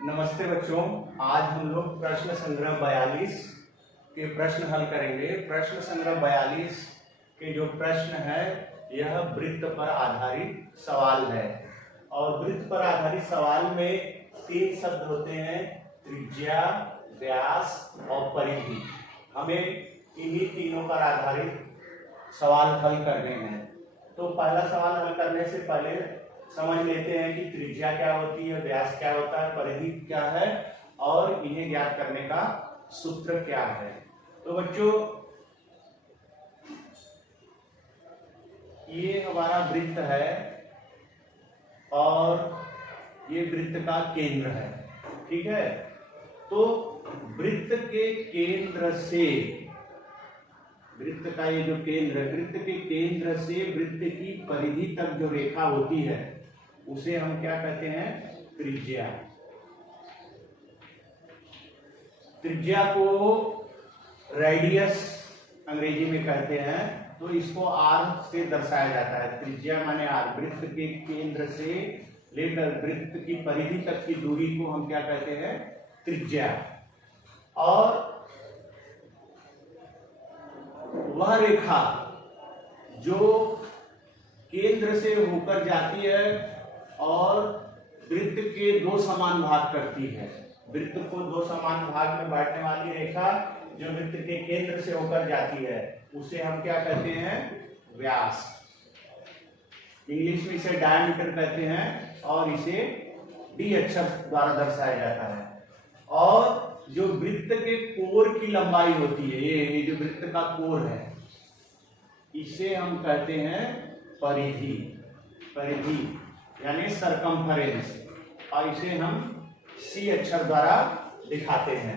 नमस्ते बच्चों, आज हम लोग प्रश्न संग्रह 42 के प्रश्न हल करेंगे। प्रश्न संग्रह 42 के जो प्रश्न है यह वृत्त पर आधारित सवाल है और वृत्त पर आधारित सवाल में 3 शब्द होते हैं, त्रिज्या, व्यास और परिधि। हमें इन्हीं तीनों पर आधारित सवाल हल करने हैं। तो पहला सवाल हल करने से पहले समझ लेते हैं कि त्रिज्या क्या होती है, व्यास क्या होता है, परिधि क्या है और इन्हें ज्ञात करने का सूत्र क्या है। तो बच्चों, ये हमारा वृत्त है और ये वृत्त का केंद्र है, ठीक है। तो वृत्त के केंद्र से, वृत्त का ये जो केंद्र है, वृत्त के केंद्र से वृत्त की परिधि तक जो रेखा होती है उसे हम क्या कहते हैं, त्रिज्या। त्रिज्या को रेडियस अंग्रेजी में कहते हैं, तो इसको आर से दर्शाया जाता है। त्रिज्या माने आर। वृत्त के केंद्र से लेकर वृत्त की परिधि तक की दूरी को हम क्या कहते हैं, त्रिज्या। और वह रेखा जो केंद्र से होकर जाती है और वृत्त के 2 समान भाग करती है, वृत्त को 2 समान भाग में बांटने वाली रेखा जो वृत्त के केंद्र से होकर जाती है उसे हम क्या कहते हैं, व्यास। इंग्लिश में इसे डायमीटर कहते हैं और इसे डी अक्षर द्वारा दर्शाया जाता है। और जो वृत्त के कोर की लंबाई होती है, ये जो वृत्त का कोर है, इसे हम कहते हैं परिधि। परिधि यानी सरकमफरेंस, और इसे हम सी अक्षर द्वारा दिखाते हैं,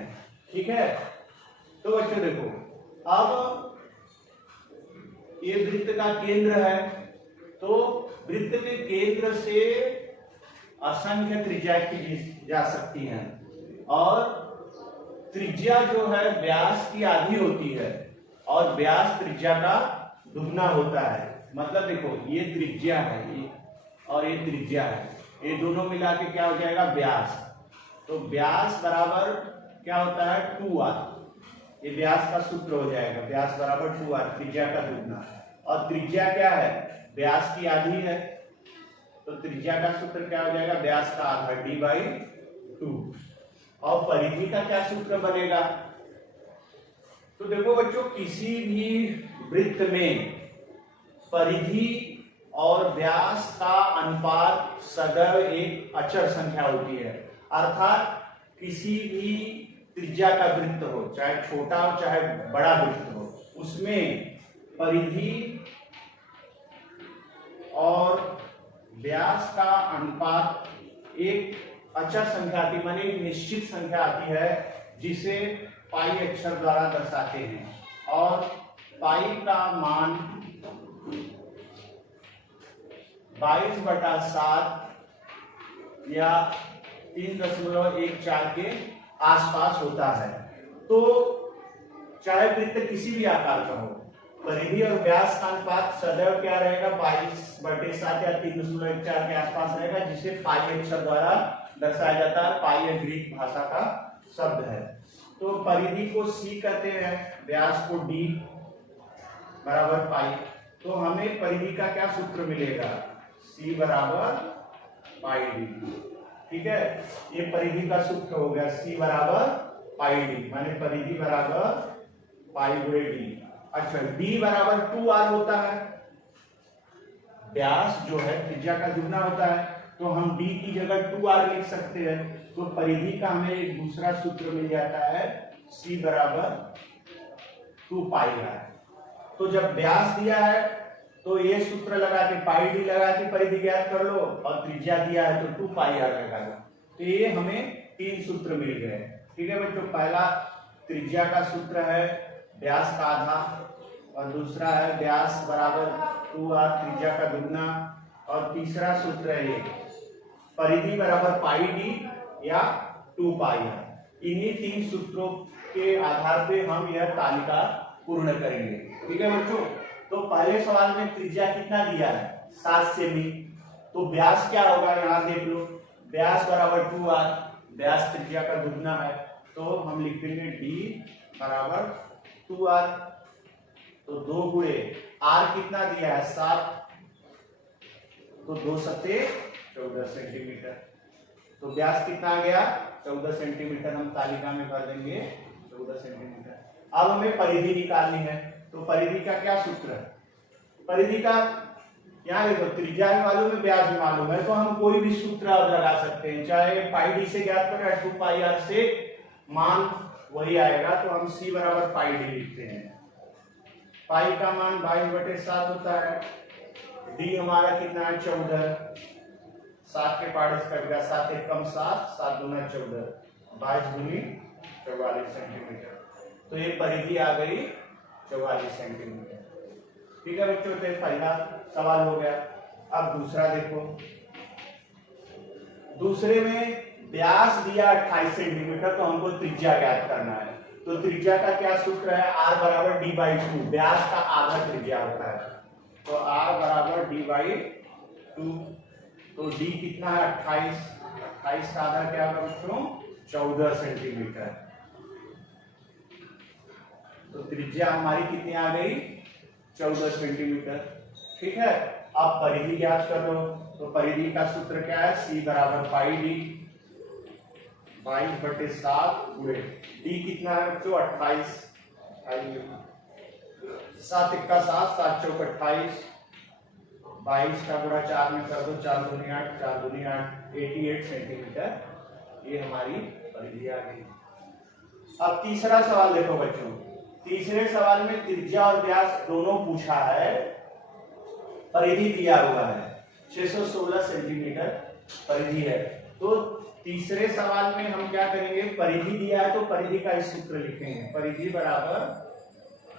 ठीक है। तो बच्चों देखो, अब ये वृत्त का केंद्र है, तो वृत्त के केंद्र से असंख्य त्रिज्या की जा सकती हैं और त्रिज्या जो है व्यास की आधी होती है और व्यास त्रिज्या का दुगना होता है। मतलब देखो, ये त्रिज्या है ये और ये त्रिज्या है, ये दोनों मिला के क्या हो जाएगा, व्यास। तो व्यास बराबर क्या होता है, 2r। ये व्यास का सूत्र हो जाएगा, व्यास बराबर 2r, त्रिज्या का दुगना। और त्रिज्या क्या है, व्यास की आधी है, तो त्रिज्या का सूत्र क्या हो जाएगा, व्यास का आधा, d/2। और परिधि का क्या सूत्र बनेगा। तो देखो बच्चों, किसी भी वृत्त में परिधि और व्यास का अनुपात सदैव एक अचर संख्या होती है। अर्थात किसी भी त्रिज्या का वृत्त हो, चाहे छोटा हो चाहे बड़ा वृत्त हो, उसमें परिधि और व्यास का अनुपात एक अचर संख्या आती है, माने एक निश्चित संख्या आती है जिसे पाई अक्षर द्वारा दर्शाते हैं। और पाई का मान 22/7 या 3.14 के आसपास होता है। तो चाहे वृत्त किसी भी आकार का हो, परिधि और व्यास का अनुपात सदैव क्या रहेगा, 22/7 या 3.14 के आसपास रहेगा, जिसे पाई अक्षर द्वारा दर्शाया जाता है। पाई या ग्रीक भाषा का शब्द है। तो परिधि को सी कहते हैं, व्यास को डी बराबर पाई। तो हमें परिधि का क्या सूत्र मिलेगा, सी बराबर पाई डी, ठीक है। ये परिधि का सूत्र हो गया, सी बराबर पाई डी, माने परिधि बराबर पाई गुणे डी। अच्छा, डी बराबर 2r होता है, व्यास जो है त्रिज्या का दुगना होता है, तो हम डी की जगह 2r लिख सकते हैं। तो परिधि का हमें एक दूसरा सूत्र मिल जाता है, सी बराबर 2 पाई r। तो जब व्यास दिया है तो ये सूत्र लगा के पाई डी लगा के परिधि ज्ञात कर लो, और त्रिज्या दिया है तो 2 पाई r लगा लो। तो ये हमें 3 सूत्र मिल गए, ठीक है बच्चों। पहला त्रिज्या का सूत्र है व्यास का आधा, और दूसरा है व्यास बराबर 2r, त्रिज्या का दुगना, और तीसरा सूत्र है ये परिधि बराबर पाई डी या 2 पाई r। इन्हीं 3 सूत्रों के आधार पे हम यह तालिका पूर्ण करेंगे, ठीक है बच्चों। तो पहले सवाल में त्रिज्या कितना दिया है, 7 सेमी। तो व्यास क्या होगा, यहाँ देख लो, व्यास बराबर 2r, व्यास त्रिज्या का दुगना है, तो हम लिख देंगे डी बराबर 2r। तो 2 गुणे r कितना दिया है 7, तो 2 सत्ते 14 सेंटीमीटर। तो व्यास कितना आ गया 14 सेंटीमीटर, हम तालिका में कर देंगे 14 सेंटीमीटर। अब हमें परिधि निकालनी है, तो परिधि का क्या सूत्र है? परिधि का यहाँ देखो, त्रिज्या भी मालूम है, व्यास भी मालूम है, तो हम कोई भी सूत्र अब लगा सकते हैं, चाहे पाई डी से ज्ञात करें या 2 पाई आर से, मान वही आएगा। तो हम c बराबर पाई डी लिखते हैं। पाई का मान 22/7 होता है, डी हमारा कितना है 14, 7 के पार्ट कट गया, 7 एक कम 7, 7 दूना 14, 22 दूनी 44 सेंटीमीटर। तो ये परिधि आ गई 44 सेंटीमीटर। ठीक है बच्चों, तो पहला सवाल हो गया। अब दूसरा देखो, दूसरे में व्यास दिया 28 सेंटीमीटर, तो हमको त्रिज्या ज्ञात करना है। तो त्रिज्या का क्या सूत्र है? r बराबर d/2, व्यास का आधा त्रिज्या होता है, तो r बराबर d/2। तो d कितना है 28, 28 का आधा क्या होगा बच्चों 14 सेंटीमीटर। तो त्रिज्या हमारी कितनी आ गई 14 सेंटीमीटर। ठीक है, अब परिधि ज्ञात कर लो। तो परिधि का सूत्र क्या है? c बराबर पाई डी, 22/7 गुणे डी कितना है बच्चों 28, 7 एक का 7, 7 चौक 28, 22 का गुणा 4 में कर दो, 4 दूनी 8, 4 दूनी 8, 88 सेंटीमीटर। ये हमारी परिधि आ गई। अब तीसरा सवाल देखो बच्चों, तीसरे सवाल में त्रिज्या और व्यास दोनों पूछा है, परिधि दिया हुआ है 616 सेंटीमीटर परिधि है। तो तीसरे सवाल में हम क्या करेंगे, परिधि दिया है तो परिधि का इस सूत्र लिखेंगे, परिधि बराबर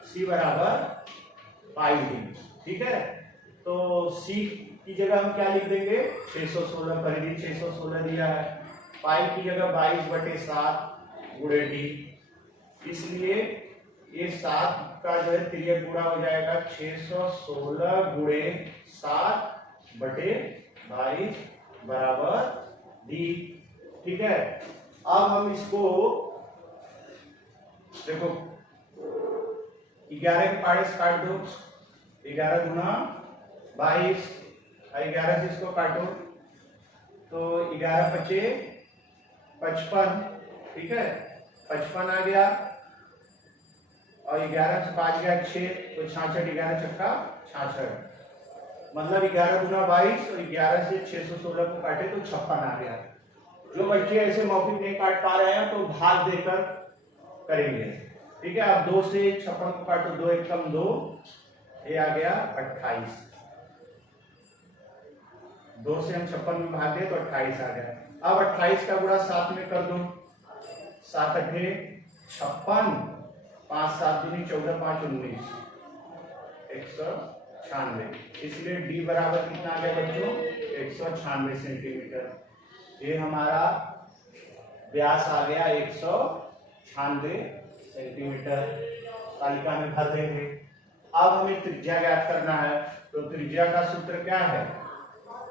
c बराबर पाई डी। ठीक है, तो c की जगह हम क्या लिख देंगे 616, परिधि 616 दिया है, पाई की जगह 22/7 गुणे डी, इसलिए ये 7 का जो है तिर्यक गुणा हो जाएगा 616 गुणे 7/22 बराबर डी। ठीक है, अब हम इसको देखो 11 के पार्ट काट दो, 11 गुना 22, 11 से इसको काटो तो 11 × 5 = 55। ठीक है, 55 आ गया, और 11 से 5 गया 6, तो 66, 11 छक्का 66, मतलब 11 गुना 22 और 11 से 616 को काटे तो 56 आ गया। जो बच्चे ऐसे मौखिक नहीं काट पा रहे हैं तो भाग देकर करेंगे। ठीक है, अब 2 से 56 को काटो, 2 एक कम 2, ये आ गया 28, 2 से हम 56 में भाग दे तो 28 आ गया। अब 28 का गुणा 7 में कर दो, 7 × 8 = 56, 5 7 दूनी 14, 5 19, 196। इसलिए d बराबर कितना आ गया बच्चों 196 सेंटीमीटर। ये हमारा व्यास आ गया 196 सेंटीमीटर, तालिका में भर देंगे। अब हमें त्रिज्या ज्ञात करना है, तो त्रिज्या का सूत्र क्या है?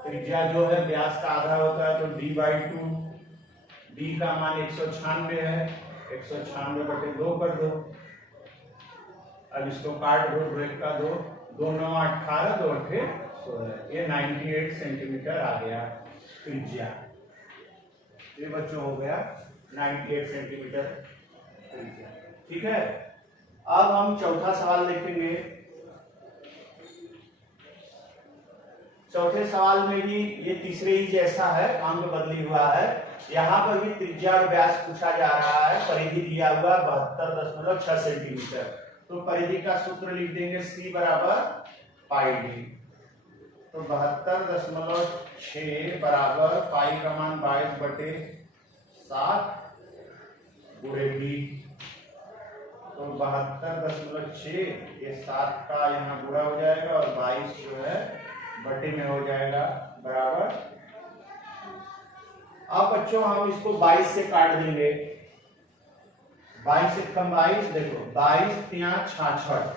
त्रिज्या जो है व्यास का आधा होता है, तो d/2, d का मान 196 है, 196/2 कर दो। अब इसको काट दो, 2 1 का 2, 2 9 18, 2 8 16, ये 98 सेंटीमीटर आ गया त्रिज्या। ये बच्चों हो गया 98 सेंटीमीटर त्रिज्या। ठीक है, अब हम चौथा सवाल देखेंगे। चौथे सवाल में भी ये तीसरे ही जैसा है, अंक बदली हुआ है, यहाँ पर भी त्रिज्या और व्यास पूछा जा रहा है, परिधि दिया हुआ 72.6 सेंटीमीटर। तो परिधि का सूत्र लिख देंगे c बराबर पाई डी। तो 72.6 बराबर पाई का मान 22/7 गुणे डी। तो 72.6, ये 7 का यहाँ गुणा हो जाएगा और 22 जो है बटे में हो जाएगा बराबर। अब बच्चों हम इसको 22 से काट देंगे, 22 से कम 22, देखो 22 × 66,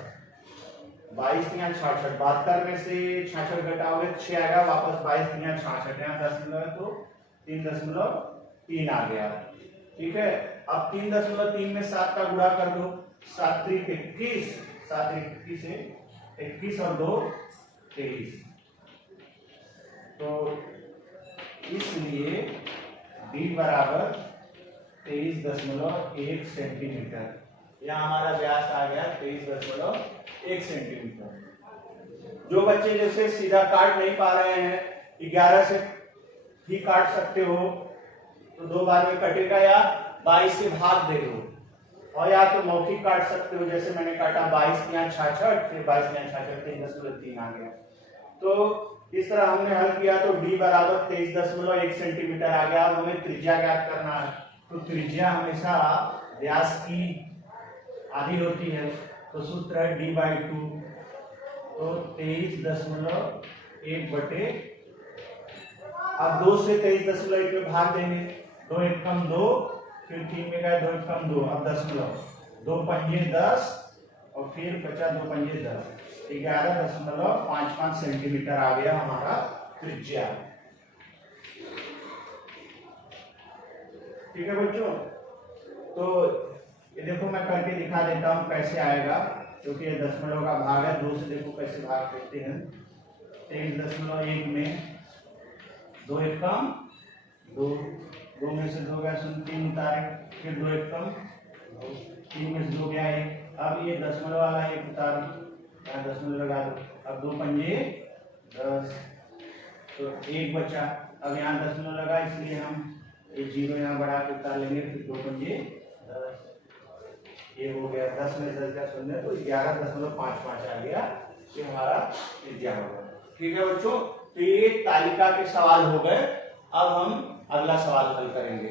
22 × 66, 72 में से 66 घटाओगे 6 आएगा वापस, 22 × 66, यहाँ 10 है तो 3.6 3 आ गया। ठीक है, अब 3.3 में 7 का गुणा कर दो, 7 त्रिक 21, 7 21 से 21 और 2 23। तो इसलिए d बराबर 23.1 सेंटीमीटर। यहाँ हमारा व्यास आ गया 23.1 सेंटीमीटर। जो बच्चे जैसे सीधा काट नहीं पा रहे हैं, 11 से भी काट सकते हो तो 2 बार में कटेगा, या 22 से भाग दे दो, और या तो मौखिक काट सकते हो, जैसे मैंने काटा 22 यहाँ 66, फिर 22 यहाँ 66, 23.3 आ गया। तो इस तरह हमने हल किया तो d बराबर 23.1 सेंटीमीटर आ गया। अब हमें त्रिज्या ज्ञात करना है, तो त्रिज्या हमेशा व्यास की आधी होती है, तो सूत्र है d/2, तो 23.1 बटे, अब 2 से 23.1 में भाग देंगे, 2 एकम 2, फिर 3 में गए 2 एकम 2, अब दशमलव, 2 पंजे 10 और फिर बचा 2 पंजे 10, 11.55 सेंटीमीटर आ गया हमारा त्रिज्या। ठीक है बच्चों, तो ये देखो मैं करके दिखा देता हूँ कैसे आएगा, क्योंकि ये दशमलव का भाग है। 2 से देखो कैसे भाग देते हैं, 23.1 में 2 एकम 2, 2 में से 2 गया 3 उतारे, फिर 2 एकम 3 में से 2 गया 1, अब ये दशमलव वाला 1 उतारो, यहाँ दशमलव लगा दो, अब 2 पंजे 10, तो 1 बचा, अब यहाँ दशमलव लगा इसलिए हम ये 0 यहाँ बढ़ा के उतार लेंगे, फिर 2 पंजे 10, ये हो गया 10 में 10 का 0, तो 11.55 आ गया, ये हमारा त्रिज्या होगा। ठीक है बच्चों, तो ये तालिका के सवाल हो गए। अब हम अगला सवाल हल करेंगे।